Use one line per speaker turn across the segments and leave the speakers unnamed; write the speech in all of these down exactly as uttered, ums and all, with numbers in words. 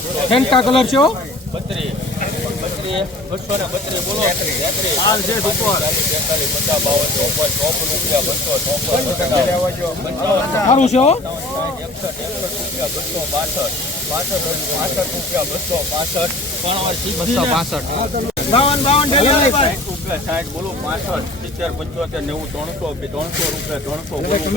Fanta colour છે
બત્રીસ બત્રીસ બસો ને બત્રીસ બોલો હાલ છે ઉપર તેતાલીસ પચાસ બાવન ચોપન ચોપન રૂપિયા બસો ચોપન
સારું છે
એકસઠ એકસઠ રૂપિયા બસો બાસઠ પાસઠ પાસઠ રૂપિયા બસો પાસઠ બસો પાસઠ
બાવન બાવન
સાઠ રૂપિયા સાઠ બોલો પાસઠ સિત્તેર પંચોતેર નેવું ત્રણસો ત્રણસો રૂપિયા ત્રણસો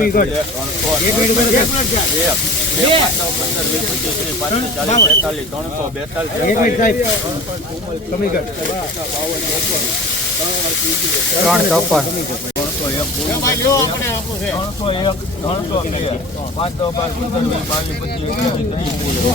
પંદર વીસ પચીસ ત્રીસ પાંત્રીસ ચાલીસ બેતાલીસ ત્રણસો બેતાલીસ
ત્રણ ચોપન
ત્રણસો એક ત્રણસો એક ત્રણસો બે પાંચ દસ બાર પંદર વીસ બાવીસ પચીસ ત્રીસ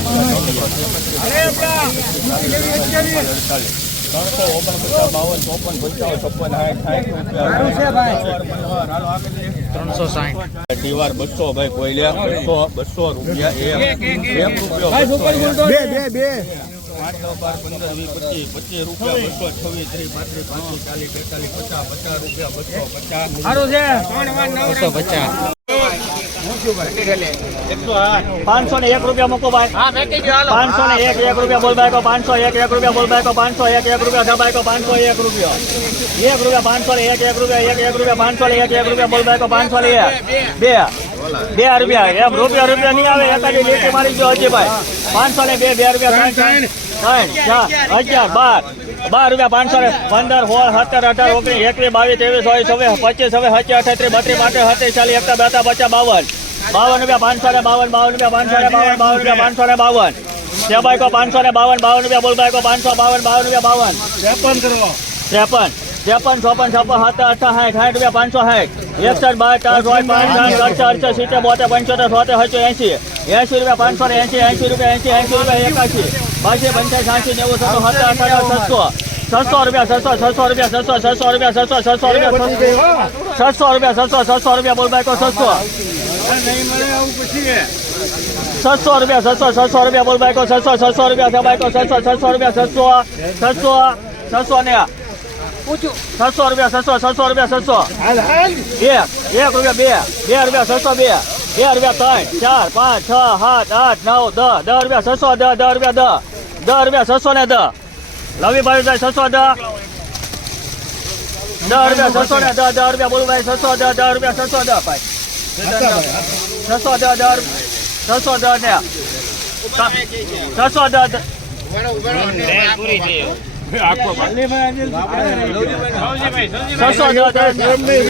અડતાલીસ ત્રણસો ઓગણપચાસ બાવન ચોપન પંચાવન છપ્પન સાઠ
ત્રણસો સાઠ
દીવાર બસો ભાઈ કોઈ લે બસો બસો રૂપિયા એક એક રૂપિયો
બે બે બે
પાંચ દસ બાર પંદર વીસ પચીસ પચીસ રૂપિયા બસો છવ્વીસ ત્રીસ પાંત્રીસ પાંત્રીસ ચાલીસ બેતાલીસ પચાસ પચાસ રૂપિયા બસો પચાસ
સારું છે બસો પચાસ
પાંચસો ને એક રૂપિયા મૂકો ભાઈ પાંચસો ને એક એક રૂપિયા બોલ ભાઈ પાંચસો એક એક રૂપિયા બોલ ભાઈ પાંચસો એક એક રૂપિયા દબાઈ પાંચસો એક રૂપિયા એક રૂપિયા પાંચસો ને એક એક રૂપિયા એક એક રૂપિયા પાંચસો ને એક એક રૂપિયા બોલ ભાઈ પાંચસો ને એક બે બે રૂપિયા એમ રૂપિયા રૂપિયા નહીં આવે એકાદી લીટી મારી ગયો હજી ભાઈ પાંચસો ને બે બે રૂપિયા ત્રણ ચાર અગિયાર બાર બાર રૂપિયા પાંચસો ને પંદર સોળ સત્તર અઢાર ઓગણીસ એકવીસ બાવીસ ત્રેવીસ ચોવીસ છવ્વીસ પચીસ છવ્વીસ સત્યાવીસ અઠત્રીસ બત્રીસ પાંત્રીસ સત્રીસ ચાલીસ એકતા બેતા પચાસ બાવન બાવન રૂપિયા પાંચસો ને બાવન બાવન રૂપિયા પાંચસો ને બાવન બાવન રૂપિયા પાંચસો ને બાવન સેબાઈકો પાંચસો ને બાવન બાવન રૂપિયા બોલબાઈકો પાંચસો બાવન બાવન રૂપિયા બાવન ત્રેપન ત્રેપન ત્રેપન ચોપન છપ્પન સત્તર અઠા સાઠ સાઠ રૂપિયા પાંચસો સાઠ એકસઠ બાર ચાર સોળ પાંચ સાત અડસઠ અડસઠ સિત્તેર બોતેર પંચોતેર સોતેર સત્તર એસી એસી રૂપિયા પાંચસો ને એસી એસી રૂપિયા એસી એસી રૂપિયા એકાસી બાસી પંચાસી સાસી નેવું સત્તર સત્તર અઠાર છસો છસો રૂપિયા છસો છસો રૂપિયા છસો છસો રૂપિયા છસો છસો રૂપિયા છસો રૂપિયા છસો છસો રૂપિયા બોલબાઈકો છસો છસો રૂપિયા છસો છસો રૂપિયા બોલબાઈકો છસો છસો રૂપિયા થબાઈકો છસો છસો રૂપિયા છસો છસો છસો ને છસો રૂપિયા છસો છસો રૂપિયા છસો એક એક રૂપિયા બે બે રૂપિયા છસો બે બે રૂપિયા ત્રણ ચાર પાંચ છ સાત આઠ નવ દસ દસ રૂપિયા છસો દસ દસ રૂપિયા દસ દસ રૂપિયા છસો ને દસ લવીભાઈ છસો દસ દસ રૂપિયા છસો ને દસ દસ રૂપિયા બોલું ભાઈ છસો દસ દસ રૂપિયા છસો દસ ભાઈ છસો દસ દસ છસો દસ ને છસો દસ છસો દસ